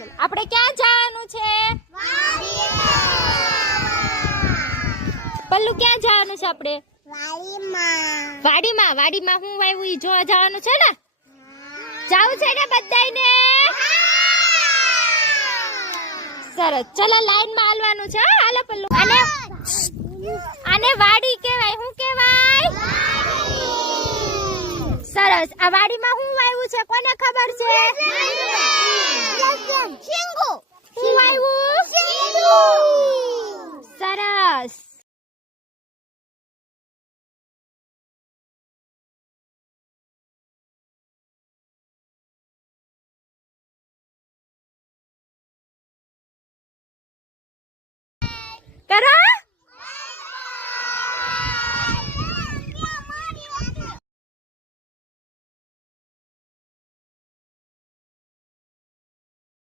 ચલો આપણે ક્યાં જવાનું છે? પલ્લુ ક્યાં જવાનું છે આપણે? વાડીમાં. વાડીમાં હું વાવ્યું ઈ જોવા જવાનું છે ને? જાવું છે ને બધાયને? સરસ, ચલો લાઈનમાં હાલવાનું છે. હાલો પલ્લુ. આને વાડી કહેવાય. શું કહેવાય? સરસ. આ વાડીમાં હું વાવ્યું છે કોને ખબર છે? શીંગો. શું વાવ્યું? શીંગો. સરસ. કરો.